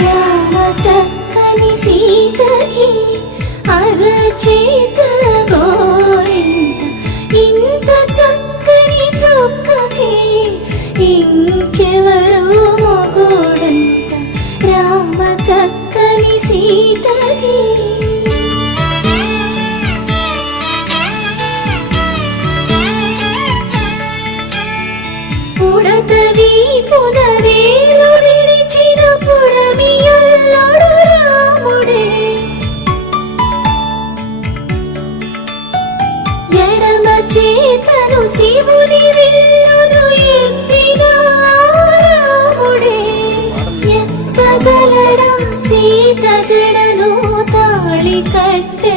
రామ చక్కని సీతకి అరచేత గోరింట ఇంత చక్కని చుక్కకి ఇంకెవరు మొగుడంట రామ చక్కని సీతకి పుడతవి పునవేలు విడిచిన పుడమియల్లుడు రాముడే ఎడమ చేతను శివుని విల్లును ఎత్తిన రాముడే ఎత్తగలడా సీత జడను తాళి కట్టె